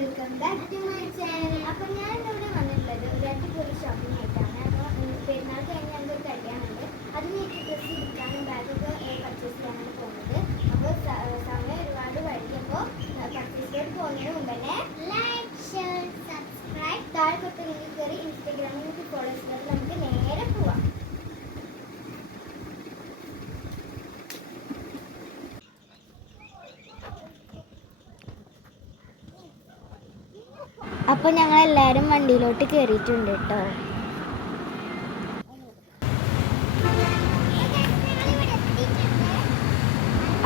Welcome back to my channel. അപ്പോൾ ഞാൻ ഇവിടെ വന്നിട്ടുള്ളത് ഒരു അടിപൊളി ഷോപ്പിംഗ് ആയിട്ടാണ്. അപ്പോൾ പെരുന്നാൾ കഴിഞ്ഞ് ഞങ്ങൾക്ക് ഒരു കല്യാണമുണ്ട്. അതിനേക്ക് ഡ്രസ്സ് എടുക്കാനും ബാഗൊക്കെ പർച്ചേസ് ചെയ്യാനാണ് പോകുന്നത്. അപ്പോൾ സമയം ഒരുപാട് വൈകിയപ്പോൾ പർച്ചേസിലോട്ട് പോകുന്നതിന് മുമ്പ് തന്നെ ലൈക്ക്, ഷെയർ, സബ്സ്ക്രൈബ് താഴെ തൊട്ട് ലിങ്കിൽ കയറി ഇൻസ്റ്റാഗ്രാമിൽ നമുക്ക് ഫോളോ ചെയ്താൽ നമുക്ക് നേരെ പോവാം. അപ്പോൾ ഞങ്ങളെല്ലാവരും വണ്ടിയിലോട്ട് കയറിയിട്ടുണ്ട് കേട്ടോ.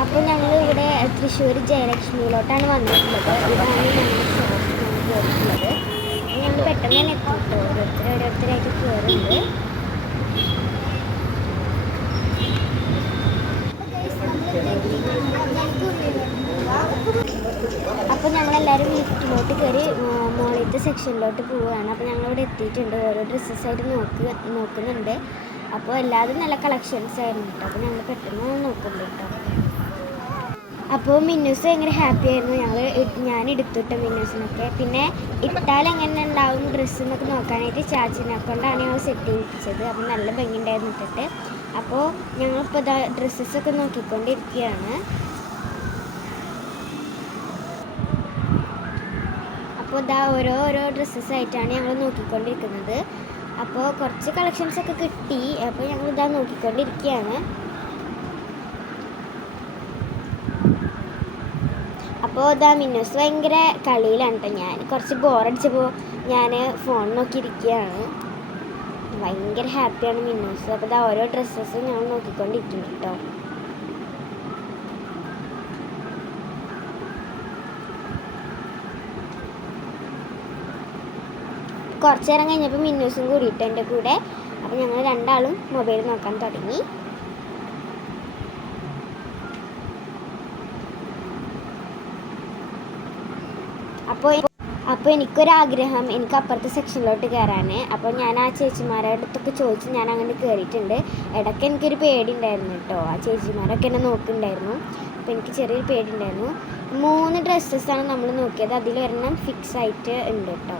അപ്പോൾ ഞങ്ങൾ ഇവിടെ തൃശ്ശൂർ ജയലക്ഷ്മിയിലോട്ടാണ് വന്നിട്ടുള്ളത്. ഇതാണ് ഞങ്ങളുടെ ഷോപ്പ് കയറിയിട്ടുള്ളത്. ഞങ്ങൾ പെട്ടെന്ന് തന്നെ എത്തി കേട്ടോ. ഓരോരുത്തരായിട്ട് കയറുന്നുണ്ട്. അപ്പോൾ ഞങ്ങളെല്ലാവരും ലിഫ്റ്റിലോട്ട് കയറി മോളിലത്തെ സെക്ഷനിലോട്ട് പോവുകയാണ്. അപ്പോൾ ഞങ്ങളിവിടെ എത്തിയിട്ടുണ്ട്. ഓരോ ഡ്രസ്സസായിട്ട് നോക്കുന്നുണ്ട്. അപ്പോൾ എല്ലാവരും നല്ല കളക്ഷൻസ് ആയിരുന്നു കേട്ടോ. അപ്പോൾ ഞങ്ങൾ പെട്ടെന്ന് നോക്കുന്നുണ്ട് കേട്ടോ. അപ്പോൾ മിന്നൂസ് ഭയങ്കര ഹാപ്പി ആയിരുന്നു. ഞാൻ എടുത്തിട്ട മിന്നൂസിനൊക്കെ. പിന്നെ ഇട്ടാൽ എങ്ങനെ ഉണ്ടാവും ഡ്രസ്സ് എന്നൊക്കെ നോക്കാനായിട്ട് ചാച്ചിനെ കൊണ്ടാണ് ഞങ്ങൾ സെറ്റ് ചെയ്യിപ്പിച്ചത്. അപ്പോൾ നല്ല ഭംഗി ഉണ്ടായിരുന്നു ഇട്ടിട്ട്. അപ്പോൾ ഞങ്ങളിപ്പോൾ ഇതാ ഡ്രസ്സസൊക്കെ നോക്കിക്കൊണ്ടിരിക്കുകയാണ്. അപ്പോൾ ഇതാ ഓരോ ഡ്രസ്സസായിട്ടാണ് ഞങ്ങൾ നോക്കിക്കൊണ്ടിരിക്കുന്നത്. അപ്പോൾ കുറച്ച് കളക്ഷൻസൊക്കെ കിട്ടി. അപ്പോൾ ഞങ്ങൾ ഇതാ നോക്കിക്കൊണ്ടിരിക്കുകയാണ്. അപ്പോൾ ഇതാ മിന്നൂസ് ഭയങ്കര കളിയിലാണ് കേട്ടോ. ഞാൻ കുറച്ച് ബോറടിച്ചപ്പോൾ ഞാൻ ഫോൺ നോക്കിയിരിക്കുകയാണ്. ഭയങ്കര ഹാപ്പിയാണ് മിന്നൂസ്. അപ്പോൾ ഇതാ ഓരോ ഡ്രസ്സസും ഞങ്ങൾ നോക്കിക്കൊണ്ടിരിക്കുന്നു കേട്ടോ. കുറച്ച് നേരം കഴിഞ്ഞപ്പോൾ മിന്നൂസും കൂടിയിട്ട് എൻ്റെ കൂടെ. അപ്പോൾ ഞങ്ങൾ രണ്ടാളും മൊബൈൽ നോക്കാൻ തുടങ്ങി. അപ്പോൾ എനിക്കൊരാഗ്രഹം, എനിക്ക് അപ്പുറത്തെ സെക്ഷനിലോട്ട് കയറാൻ. അപ്പോൾ ഞാൻ ആ ചേച്ചിമാരുടെ അടുത്തൊക്കെ ചോദിച്ച് ഞാൻ അങ്ങനെ കയറിയിട്ടുണ്ട്. ഇടയ്ക്ക് എനിക്കൊരു പേടി ഉണ്ടായിരുന്നു കേട്ടോ. ആ ചേച്ചിമാരൊക്കെ എന്നെ നോക്കുന്നുണ്ടായിരുന്നു. അപ്പോൾ എനിക്ക് ചെറിയൊരു പേടി ഉണ്ടായിരുന്നു. 3 ഡ്രസ്സസാണ് നമ്മൾ നോക്കിയത്. അതിലൊരെണ്ണം ഫിക്സ് ആയിട്ട് ഉണ്ട് കേട്ടോ.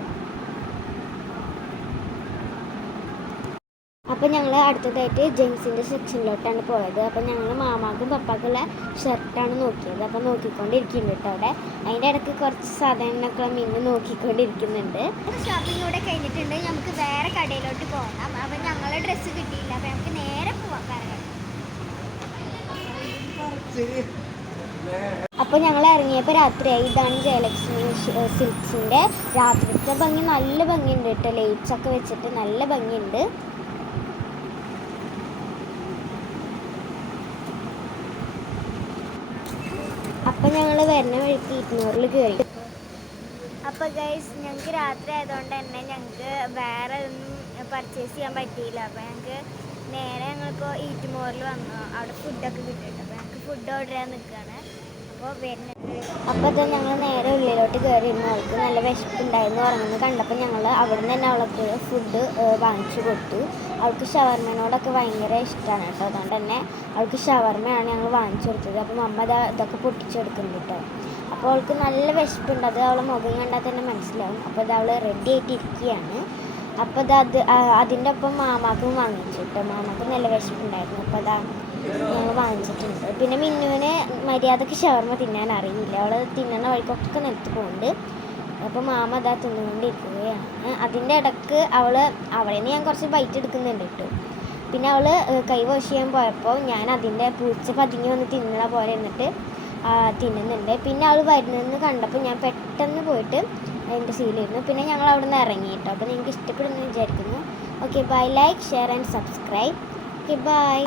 അപ്പോൾ ഞങ്ങൾ അടുത്തതായിട്ട് ജെൻസിൻ്റെ സെക്ഷനിലോട്ടാണ് പോയത്. അപ്പോൾ ഞങ്ങൾ മാമാക്കും പപ്പാക്കുള്ള ഷർട്ടാണ് നോക്കിയത്. അപ്പോൾ നോക്കിക്കൊണ്ടിരിക്കുന്നുണ്ട് കേട്ടോ അവിടെ. അതിൻ്റെ ഇടയ്ക്ക് കുറച്ച് സാധനങ്ങളൊക്കെ മിന്ന് നോക്കിക്കൊണ്ടിരിക്കുന്നുണ്ട്. ഷോപ്പിംഗ് കൂടെ കഴിഞ്ഞിട്ടുണ്ട്. നമുക്ക് വേറെ കടയിലോട്ട് പോകണം. അപ്പോൾ ഞങ്ങളെ ഡ്രസ്സ് കിട്ടിയില്ല. അപ്പോൾ നമുക്ക് നേരെ പോവാം കടകൾ. അപ്പോൾ ഞങ്ങൾ ഇറങ്ങിയപ്പോൾ രാത്രിയായി. ഇതാണ് ജയലക്ഷ്മി സിൽക്സിൻ്റെ രാത്രിത്തെ ഭംഗി. നല്ല ഭംഗിയുണ്ട് കേട്ടോ. ലൈറ്റ്സൊക്കെ വെച്ചിട്ട് നല്ല ഭംഗിയുണ്ട്. അപ്പം ഞങ്ങൾ വരുന്ന വഴിക്ക് 200 കയറി. അപ്പോൾ ഗൈസ് ഞങ്ങൾക്ക് രാത്രി ആയതുകൊണ്ട് തന്നെ ഞങ്ങൾക്ക് വേറെ ഒന്നും പർച്ചേസ് ചെയ്യാൻ പറ്റിയില്ല. അപ്പോൾ ഞങ്ങൾക്ക് നേരെ ഞങ്ങളിപ്പോൾ ഈറ്റുമോറിൽ വന്നു. അവിടെ ഫുഡൊക്കെ കിട്ടിയിട്ട് അപ്പോൾ ഞങ്ങൾക്ക് ഫുഡ് ഓർഡർ ചെയ്യാൻ നിൽക്കുകയാണ്. അപ്പോൾ അത് ഞങ്ങൾ നേരെ ഉള്ളിലോട്ട് കയറിയിരുന്നു. അവൾക്ക് നല്ല വിശപ്പുണ്ടായിരുന്നു. ഉറങ്ങുന്നത് കണ്ടപ്പോൾ ഞങ്ങൾ അവിടെ നിന്ന് തന്നെ അവൾക്ക് ഫുഡ് വാങ്ങിച്ചു കൊടുത്തു. അവൾക്ക് ഷവർമേനോടൊക്കെ ഭയങ്കര ഇഷ്ടമാണ് കേട്ടോ. അതുകൊണ്ട് തന്നെ അവൾക്ക് ഷവർമയാണ് ഞങ്ങൾ വാങ്ങിച്ചു കൊടുത്തത്. അപ്പോൾ അമ്മ ഇതൊക്കെ പൊട്ടിച്ചെടുക്കുന്നുണ്ട് കേട്ടോ. അപ്പോൾ അവൾക്ക് നല്ല വിശപ്പുണ്ട്. അത് അവളെ മുഖം കണ്ടാൽ തന്നെ മനസ്സിലാവും. അപ്പോൾ അത് അവൾ റെഡി ആയിട്ടിരിക്കുകയാണ്. അപ്പോൾ അതിൻ്റെ ഒപ്പം മാമാക്കും വാങ്ങിച്ചു കേട്ടോ. മാമാക്കും നല്ല വിശപ്പുണ്ടായിരുന്നു. അപ്പോൾ ഞങ്ങൾ വാങ്ങിച്ചിട്ടുണ്ട്. പിന്നെ മിന്നുവിന് മര്യാദക്ക് ഷവർമ തിന്നാൻ അറിയില്ല. അവൾ തിന്നണ വഴിക്കൊക്കെ നിലത്ത് പോകുന്നുണ്ട്. അപ്പോൾ മാമ തിന്നുകൊണ്ടിരിക്കുകയാണ്. അതിൻ്റെ ഇടയ്ക്ക് അവളെ ഞാൻ കുറച്ച് ബൈറ്റ് എടുക്കുന്നുണ്ട് കേട്ടോ. പിന്നെ അവൾ കൈ വാഷ് ചെയ്യാൻ പോയപ്പോൾ ഞാൻ അതിൻ്റെ പൂച്ച പതുങ്ങി വന്ന് തിന്നണ പോലെ എന്നിട്ട് തിന്നുന്നുണ്ട്. പിന്നെ അവൾ വരുന്നതെന്ന് കണ്ടപ്പോൾ ഞാൻ പെട്ടെന്ന് പോയിട്ട് അതിൻ്റെ സീലിരുന്നു. പിന്നെ ഞങ്ങൾ അവിടെ നിന്ന് ഇറങ്ങി കേട്ടോ. അപ്പോൾ നിങ്ങൾക്ക് ഇഷ്ടപ്പെടുമെന്ന് വിചാരിക്കുന്നു. Okay, bye. Like, share and subscribe. Okay, by.